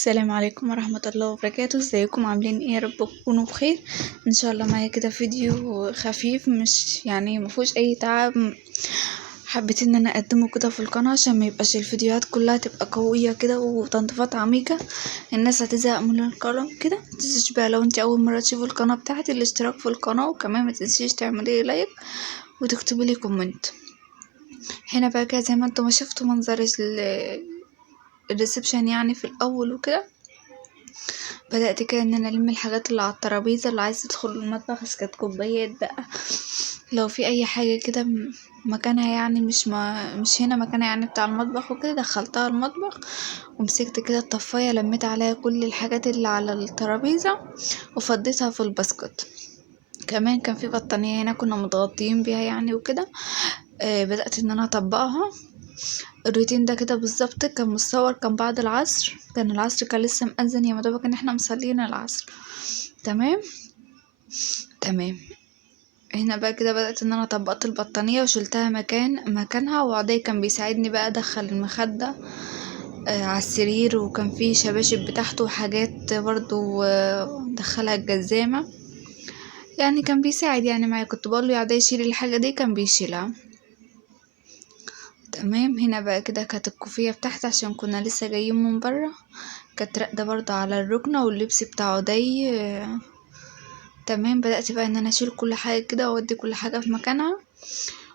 السلام عليكم ورحمة الله وبركاته. ازيكم عاملين ايه؟ يا رب تكونوا بخير ان شاء الله. معايا كده فيديو خفيف، مش يعني مفهوش اي تعب. حبيت ان انا اقدمه كده في القناة عشان ما يبقاش الفيديوهات كلها تبقى قوية كده وتنظيفات عميقة، الناس هتزهق من القناة كده. متنسيش بقى لو انت اول مرة تشوفوا القناة بتاعتي الاشتراك في القناة، وكمان متنسيش تعملي لايك وتكتبي كومنت. هنا بقى كده زي ما انتم ما شفتوا منظر الريسبشن يعني في الاول وكده. بدأت كده ان انا الم الحاجات اللي على الترابيزة، اللي عايز تدخل المطبخ، اذا كانت كوبايات بقى، لو في اي حاجة كده مكانها يعني مش هنا مكانها يعني بتاع المطبخ وكده، دخلتها المطبخ ومسكت كده الطفاية، لميت عليها كل الحاجات اللي على الترابيزة وفضيتها في الباسكت. كمان كان في بطانية هنا كنا متغطيين بيها يعني وكده. بدأت ان انا اطبقها. الروتين ده كده بالظبط كان متصور، كان بعد العصر، كان العصر كان لسه مأذن، يا مدوبك ان احنا مصلين العصر. تمام. هنا بقى كده بدأت ان انا طبقت البطانية وشلتها مكانها، وعضي كان بيساعدني بقى ادخل المخدة على السرير، وكان فيه شباشب بتاعته وحاجات برضو دخلها الجزامة، يعني كان بيساعد يعني معايا. كنت بقوله يا عضي يشيل الحاجة دي كان بيشيلها. تمام. هنا بقى كده كانت الكوفية بتاعتي عشان كنا لسه جايين من برا، كانت راقدة برضه على الركنة، واللبس بتاع عضي. تمام. بدأت بقى ان انا اشيل كل حاجة كده واودي كل حاجة في مكانها،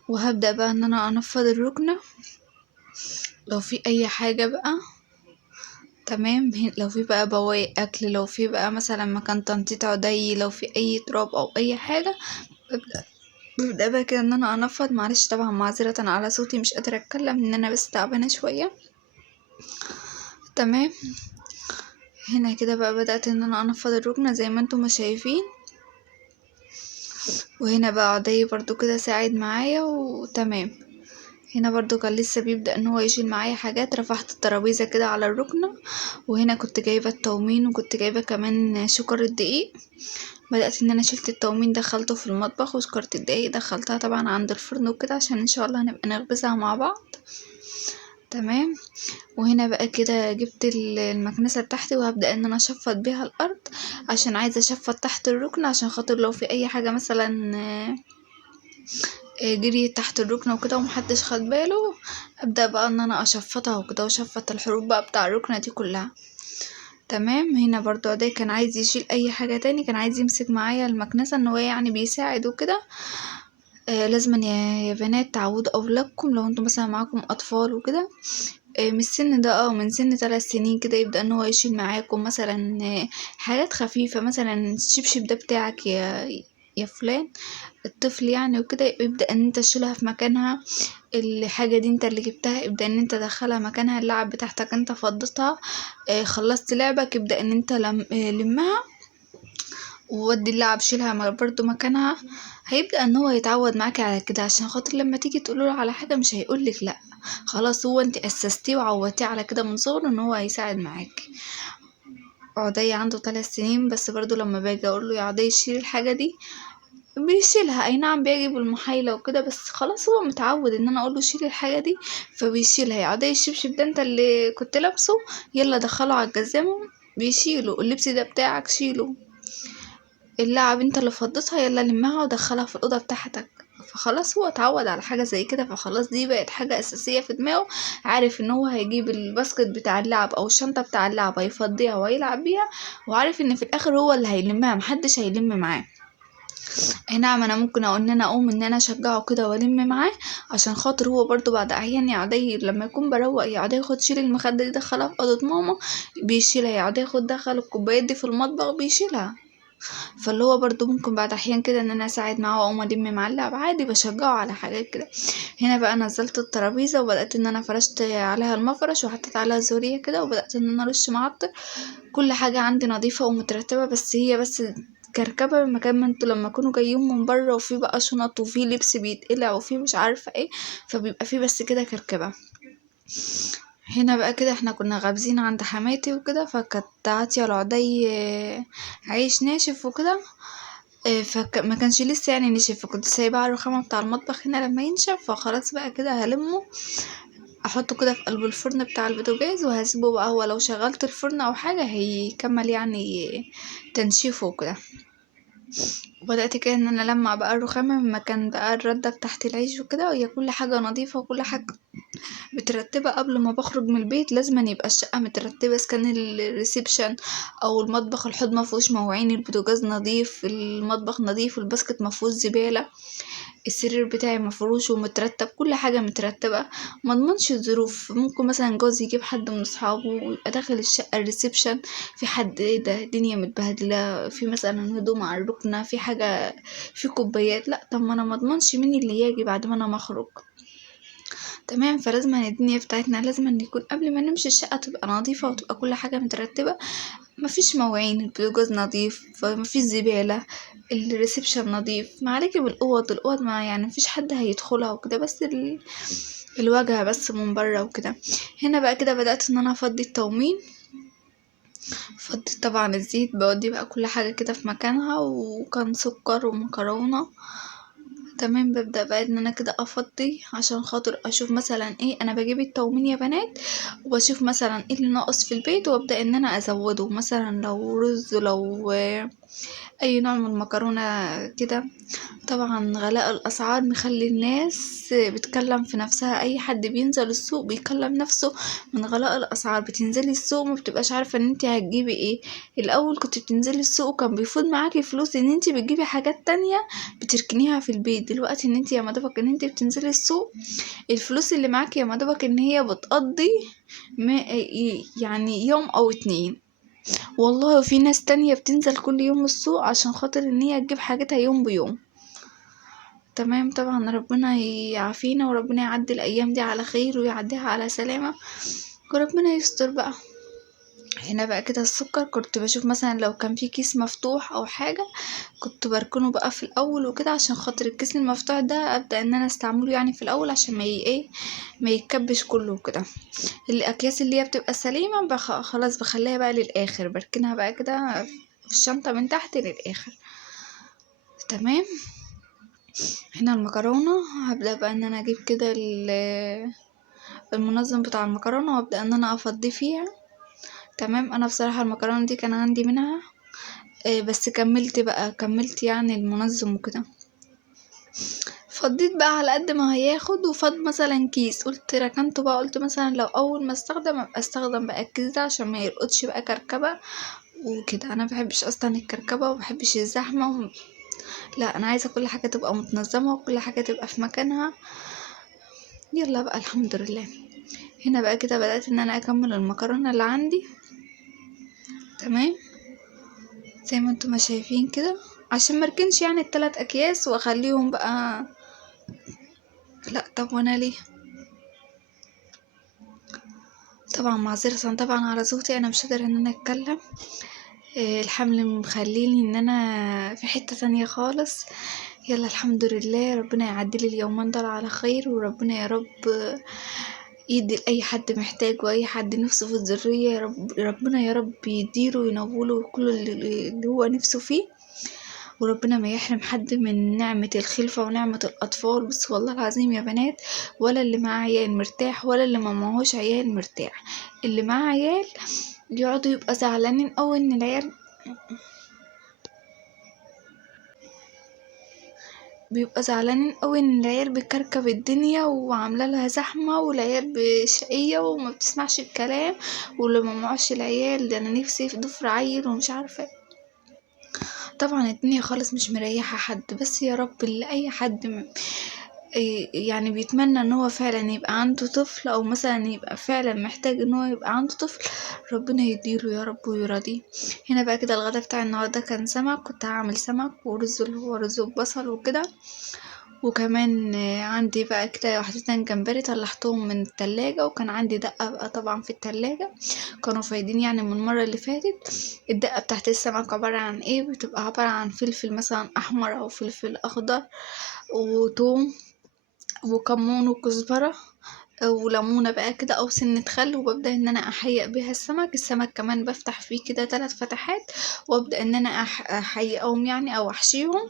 وهبدأ بقى ان انا انفض الركنة لو في اي حاجة بقى. تمام. لو في بقى بواقي اكل، لو في بقى مثلا مكان تنطيط عضي، لو في اي تراب او اي حاجة، ببدأ بقى كده ان انا انفض. معلش طبعا معذرة على صوتي، مش قادرة اتكلم ان انا بس تعبانة شوية. تمام. هنا كده بقى بدأت ان انا انفض الركنة زي ما انتم ما شايفين، وهنا بقى عضي برضو كده ساعد معايا وتمام. هنا برضو كان لسه بيبدأ ان هو يشيل معايا حاجات، رفعت الترابيزة كده على الركنة، وهنا كنت جايبة التومين وكنت جايبة كمان شكر الدقيق. بدأت ان انا شلت التومين دخلته في المطبخ، وشكرة الدقيق دخلتها طبعا عند الفرن وكده عشان ان شاء الله هنبقى نخبزها مع بعض. تمام. وهنا بقى كده جبت المكنسة بتاعتي، وهبدأ ان انا اشفط بيها الارض، عشان عايزة اشفط تحت الركن، عشان خاطر لو في اي حاجة مثلا جريت تحت الركنة وكده ومحدش خد باله، ابدأ بقى ان انا اشفطها وكده، واشفط الحروف بقى بتاع الركنة دي كلها. تمام. هنا برضو عدي كان عايز يشيل اي حاجة تاني، كان عايز يمسك معايا المكنسة ان هو يعني بيساعد وكده. لازم يا بنات تعودوا اولادكم لو انتم مثلا معاكم اطفال وكده، من السن ده من سن 3 سنين كده، يبدأ ان هو يشيل معاكم مثلا حاجات خفيفة، مثلا الشبشب ده بتاعك يا فلان، الطفل يعني وكده، يبدأ ان انت تشيلها في مكانها. الحاجة دي انت اللي جبتها، ابدأ ان انت تدخلها مكانها. اللعب بتاعتك انت فضتها، خلصت لعبك، ابدأ ان انت لمها وودي اللعب، شيلها برضو مكانها. هيبدأ ان هو يتعود معاكي على كده، عشان خاطر لما تيجي تقوله على حاجة مش هيقولك لا، خلاص هو انت اسستيه وعودتيه على كده من صغره ان هو هيساعد معاكي. عدي عنده 3 سنين، بس برضو لما باجي اقوله يا عدي شيل الحاجة دي بيشيلها. اي نعم بيجي بالمحايلة وكده، بس خلاص هو متعود ان انا اقوله شيل الحاجة دي فبيشيلها. يا عدي الشبشب ده انت اللي كنت لابسه، يلا دخله على الجزامة، بيشيله. اللبس ده بتاعك شيله. اللعب انت اللي فضيتها، يلا لمها ودخلها في الأوضة بتاعتك. فخلاص هو اتعود على حاجة زي كده، فخلاص دي بقت حاجة أساسية في دماغه. عارف ان هو هيجيب الباسكت بتاع اللعب او الشنطة بتاع اللعب، هيفضيها وهيلعب بيها، وعارف ان في الاخر هو اللي هيلمها، محدش هيلم معاه. اي نعم انا ممكن اقول ان انا اقوم ان انا اشجعه كده والم معاه، عشان خاطر هو برضو بعد احيان يعدي لما يكون بروق يعدي ياخد شيل المخدة دي دخلها في اوضة ماما بيشيلها، يعدي ياخد دخل الكوبايات دي في المطبخ بيشيلها. فاللي هو برضو ممكن بعد احيان كده ان انا اساعد معاه واقوم الم مع اللعب عادي، بشجعه على حاجات كده. هنا بقى نزلت الترابيزه وبدات ان انا فرشت عليها المفرش وحطيت عليها زوريه كده، وبدات ان انا ارش معطر. كل حاجه عندي نظيفه ومترتبه، بس هي بس كركبه مكان ما انتوا لما كانوا جايين من بره، وفي بقى شنط وفي لبس بيتقلع وفي مش عارفه ايه، فبيبقى في بس كده كركبه. هنا بقى كده احنا كنا غابزين عند حماتي وكده، فكانت عاطيه لعدي عيش ناشف وكده، فما كانش لسه يعني نشف، فكنت سايباه على الرخامة بتاع المطبخ هنا لما ينشف، فخلاص بقى كده هلمه احطه كده في قلب الفرن بتاع البوتاجاز، وهسيبه بقى هو لو شغلت الفرن او حاجة هيكمل يعني تنشيفه كده. وبدأت كده ان انا لمع بقى الرخامة من مكان بقى الردة بتاعت العيش وكده، وهي كل حاجة نظيفة وكل حاجة مترتبة. قبل ما بخرج من البيت لازم يبقى الشقة مترتبة، اذا كان الريسبشن او المطبخ، الحوض مفيهوش مواعين، البوتاجاز نظيف، المطبخ نظيف، الباسكت مفيهوش زبالة، السرير بتاعي مفروش ومترتب، كل حاجة مترتبة. مضمنش الظروف، ممكن مثلا جوزي يجيب حد من اصحابه ويبقى داخل الشقة الريسبشن في حد، ايه ده الدنيا متبهدلة، في مثلا هدوم على الركنة، في حاجة، في كوبايات، لا طب ما انا مضمنش مين اللي يجي بعد ما انا مخرج. تمام، فلازم الدنيا بتاعتنا لازم ان يكون قبل ما نمشي الشقة تبقى نظيفة وتبقى كل حاجة مترتبة، مفيش مواعين، البوتاجاز نظيف، مفيش زبالة، الريسبشن نظيف، ما عليكي الاوض ما يعني مفيش حد هيدخلها وكده، بس الواجهة بس من بره وكده. هنا بقى كده بدأت ان انا افضي التومين، فضيت طبعا الزيت، بودي بقى كل حاجة كده في مكانها، وكان سكر ومكرونة. تمام، ببدأ بقى ان انا كده افضي عشان خاطر اشوف مثلا ايه، انا بجيب التومين يا بنات وبشوف مثلا ايه اللي ناقص في البيت، وابدأ ان انا ازوده، مثلا لو رز، لو اي نوع من المكرونة كده. طبعا غلاء الاسعار مخلي الناس بتكلم في نفسها، اي حد بينزل السوق بيكلم نفسه من غلاء الاسعار. بتنزلي السوق ما بتبقاش عارفة ان انت هتجيبي ايه. الاول كنت بتنزلي السوق وكان بيفوت معاكي فلوس ان انت بتجيبي حاجات تانية بتركنيها في البيت. دلوقتي ان انت يا مدبك ان انت بتنزلي السوق، الفلوس اللي معاكي يا مدبك ان هي بتقضي يعني يوم او اتنين. والله في ناس تانية بتنزل كل يوم السوق عشان خاطر ان هي تجيب حاجتها يوم بيوم. تمام، طبعا ربنا يعافينا وربنا يعدي الايام دي على خير ويعديها على سلامة وربنا يستر بقى. هنا بقى كده السكر كنت بشوف مثلا لو كان في كيس مفتوح او حاجة كنت بركنه بقى في الاول وكده، عشان خاطر الكيس المفتوح ده ابدا ان انا استعمله يعني في الاول عشان ما يتكبش كله وكده. الاكياس اللي هي بتبقى سليمة خلاص بخليها بقى للاخر، بركنها بقى كده في الشنطة من تحت للاخر. تمام، هنا المكرونة هبدأ بقى ان انا اجيب كده المنظم بتاع المكرونة وابدأ ان انا افضيه فيها. تمام، انا بصراحة المكرونة دي كان عندي منها بس كملت يعني المنظم وكده. فضيت بقى على قد ما هياخد، وفض مثلا كيس، قلت ركنته بقى، قلت مثلا لو اول ما استخدم ابقى استخدم بقى الكيس ده عشان ما يرقدش بقى كركبة وكده. انا مبحبش اصلا الكركبة ومبحبش الزحمة لا انا عايزة كل حاجة تبقى متنظمة وكل حاجة تبقى في مكانها. يلا بقى الحمد لله. هنا بقى كده بدأت ان انا اكمل المكرونة اللي عندي. تمام، زي ما انتم شايفين كده، عشان مركنش يعني ال3 اكياس واخليهم بقى. لا طب وانا ليه؟ طبعا معذرة طبعا على صوتي، انا مش قادرة ان انا اتكلم. الحمل مخليني ان انا في حتة تانية خالص. يلا الحمد لله، ربنا يعديلي اليومين دول على خير، وربنا يا رب يدي لأي حد محتاج واي حد نفسه في الذرية، يا رب ربنا يا رب يديله وينوله كل اللي هو نفسه فيه، وربنا ما يحرم حد من نعمة الخلفة ونعمة الأطفال. بس والله العظيم يا بنات، ولا اللي معاه عيال مرتاح ولا اللي ما معهوش عيال مرتاح. اللي معاه عيال يقعدوا يبقى زعلانين أوي ان العيال، بيبقى زعلانين قوي ان العيال بتكركب الدنيا وعامله لها زحمه، والعيال شقيه وما بتسمعش الكلام، واللي ما معوش العيال ده انا نفسي في ضفر عيل ومش عارفه. طبعا الدنيا خالص مش مريحه حد، بس يا رب اللي اي حد يعني بيتمنى ان هو فعلا يبقى عنده طفل، او مثلا يبقى فعلا محتاج ان هو يبقى عنده طفل، ربنا يديله يا رب ويرضيه. هنا بقى كده الغدا بتاع النهارده كان سمك، كنت هعمل سمك ورز اللي هو رز ببصل وكده، وكمان عندي بقى كده واحدتين جمبري طلعتهم من التلاجة، وكان عندي دقة بقى طبعا في التلاجة كانوا فايدين يعني من المرة اللي فاتت. الدقة بتاعت السمك عبارة عن ايه؟ بتبقى عبارة عن فلفل مثلا احمر او فلفل اخضر وتوم وكمون وكزبرة وليمونة بقى كده او سنة خل، وببدأ ان انا احيق بيها السمك كمان بفتح فيه كده 3 فتحات، وابدأ ان انا احيقهم يعني او احشيهم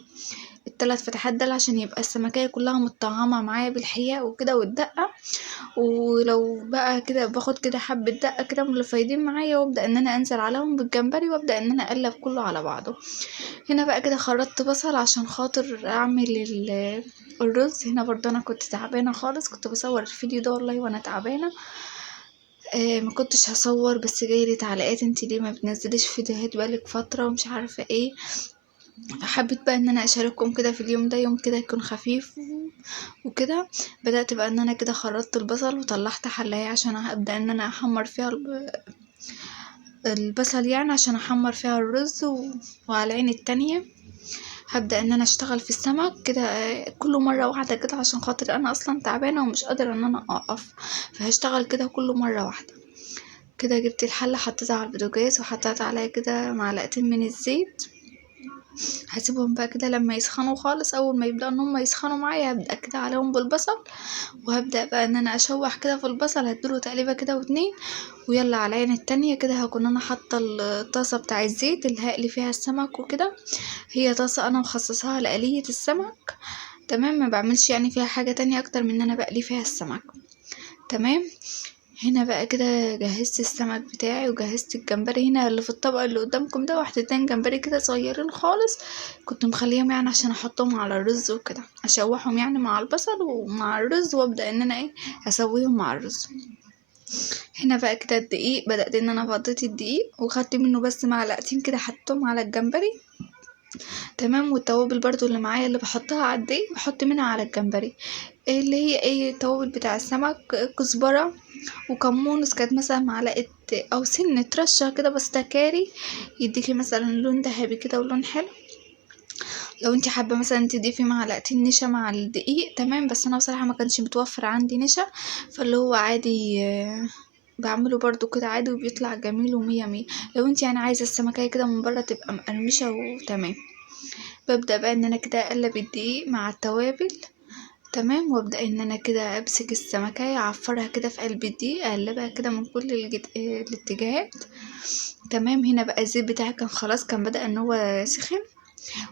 ال3 فتحات دول عشان يبقى السمكية كلها متطعمة معايا بالحياء وكده والدقة. ولو بقى كده باخد كده حبة دقة كده من اللي فايضين معايا، وابدأ ان انا انزل عليهم بالجمبري، وابدأ ان انا اقلب كله على بعضه. هنا بقى كده خرطت بصل عشان خاطر اعمل الرز. هنا برضه انا كنت تعبانة خالص، كنت بصور الفيديو ده والله وانا تعبانة. ما كنتش هصور، بس جايلي تعليقات انتي ليه ما بتنزليش فيديوهات بقالك فترة ومش عارفة ايه. فحبيت بقى ان انا اشارككم كده في اليوم ده، يوم كده يكون خفيف وكده. بدأت بقى ان انا كده خرطت البصل وطلعت حلاية عشان ابدأ ان انا احمر فيها البصل، يعني عشان احمر فيها الرز وعلى العين التانية هبدأ ان انا اشتغل في السمك كده كله مرة واحدة كده، عشان خاطر انا اصلا تعبانة ومش قادرة ان انا اقف، فهشتغل كده كله مرة واحدة. كده جبت الحلة حطيتها على البوتاجاز وحطيت عليها كده معلقتين من الزيت. هسيبهم بقى كده لما يسخنوا خالص. اول ما يبدأوا ان هم يسخنوا معايا هبدأ كده عليهم بالبصل، وهبدأ بقى ان انا اشوح كده في البصل، هديله تقليبة كده واتنين. ويلا على العين التانية كده هكون انا حاطة الطاسة بتاع الزيت اللي هقلي فيها السمك وكده. هي طاسة انا مخصصاها لقلية السمك، تمام. ما بعملش يعني فيها حاجة تانية اكتر من ان انا بقلي فيها السمك، تمام. هنا بقى كده جهزت السمك بتاعي وجهزت الجمبري. هنا اللي في الطبق اللي قدامكم ده واحدتين جمبري كده صغيرين خالص، كنت مخليهم يعني عشان احطهم على الرز وكده، اشوحهم يعني مع البصل ومع الرز، وابدا ان انا اسويهم مع الرز. هنا بقى كده الدقيق، بدأت ان انا فضيت الدقيق وخدت منه بس معلقتين كده حطيتهم على الجمبري، تمام. والتوابل برضو اللي معايا اللي بحطها على الدقيق بحط منها على الجمبري، اللي هي ايه التوابل بتاع السمك، كزبرة وكمون. كانت مثلا معلقة او سنة رشة كده بس تكاري، يديكي مثلا لون ذهبي كده ولون حلو. لو انتي حابة مثلا تضيفي معلقتين نشا مع الدقيق، تمام. بس انا بصراحة ما كانش متوفر عندي نشا، فاللي هو عادي بعمله برضو كده عادي وبيطلع جميل ومية مية. لو انتي يعني عايزة السمكية كده من بره تبقى مقرمشة وتمام. ببدأ بقى ان انا كده اقلب الدقيق مع التوابل، تمام. وابدأ ان انا كده امسك السمكية اعفرها كده في قلب الدقيق، اقلبها كده من كل الاتجاهات، تمام. هنا بقى الزيت بتاعي كان خلاص كان بدأ ان هو سخن،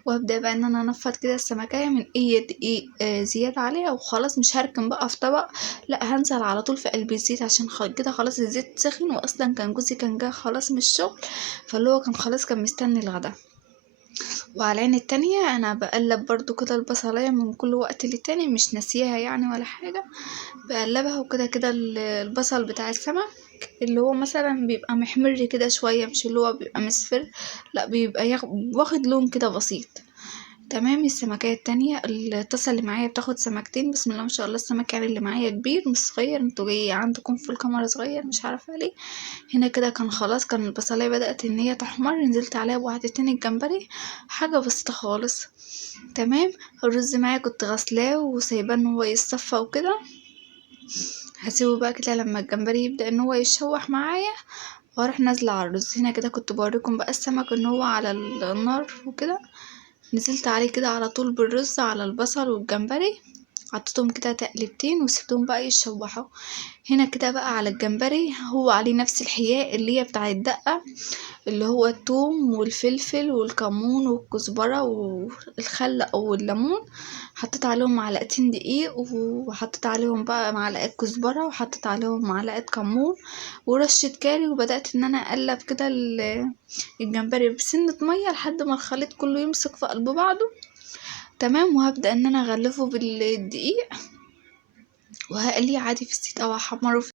وابدأ بقى ان انا انفض كده السمكية من اي دقيق زيادة عليها، وخلاص مش هركن بقى في طبق، لا هنزل على طول في قلب الزيت عشان كده خلاص الزيت سخن. واصلا كان جوزي كان جاي خلاص من الشغل، فاللي هو كان خلاص كان مستني الغدا. وعلى العين التانية انا بقلب برضو كده البصلاية من كل وقت للتاني، مش ناسيها يعني ولا حاجة، بقلبها. وكده كده البصل بتاع السمك اللي هو مثلا بيبقى محمر كده شوية، مش اللي هو بيبقى مصفر، لا بيبقى واخد لون كده بسيط، تمام. السمكية التانية الطاسة اللي معايا بتاخد سمكتين، بسم الله ما شاء الله. السمك يعني اللي معايا كبير مش صغير، انتوا جاي عندكم في الكاميرا صغير مش عارفة ليه. هنا كده كان خلاص كان البصلية بدأت ان هي تحمر، نزلت عليها بواحدتين الجمبري، حاجة بسيطة خالص، تمام. الرز معايا كنت غسلاه وسايباه ان هو يتصفى وكده. هسيبه بقى كده لما الجمبري يبدأ ان هو يتشوح معايا، واروح نازلة على الرز. هنا كده كنت بوريكم بقى السمك ان هو على النار وكده، نزلت عليه كده على طول بالرز على البصل والجمبري، حطيتهم كده تقلبتين وسبتهم بقى يتشوحوا. هنا كده بقى على الجمبري هو عليه نفس الحياء اللي هي بتاع الدقة، اللي هو الثوم والفلفل والكمون والكزبرة والخل او الليمون. حطيت عليهم معلقتين دقيق، وحطيت عليهم بقى معلقة كزبرة، وحطيت عليهم معلقة كمون ورشة كاري. وبدأت ان انا اقلب كده الجمبري بسنة مية لحد ما الخليط كله يمسك في قلب بعضه، تمام. وهبدأ ان انا اغلفه بالدقيق وهقليه عادي في الزيت او احمره في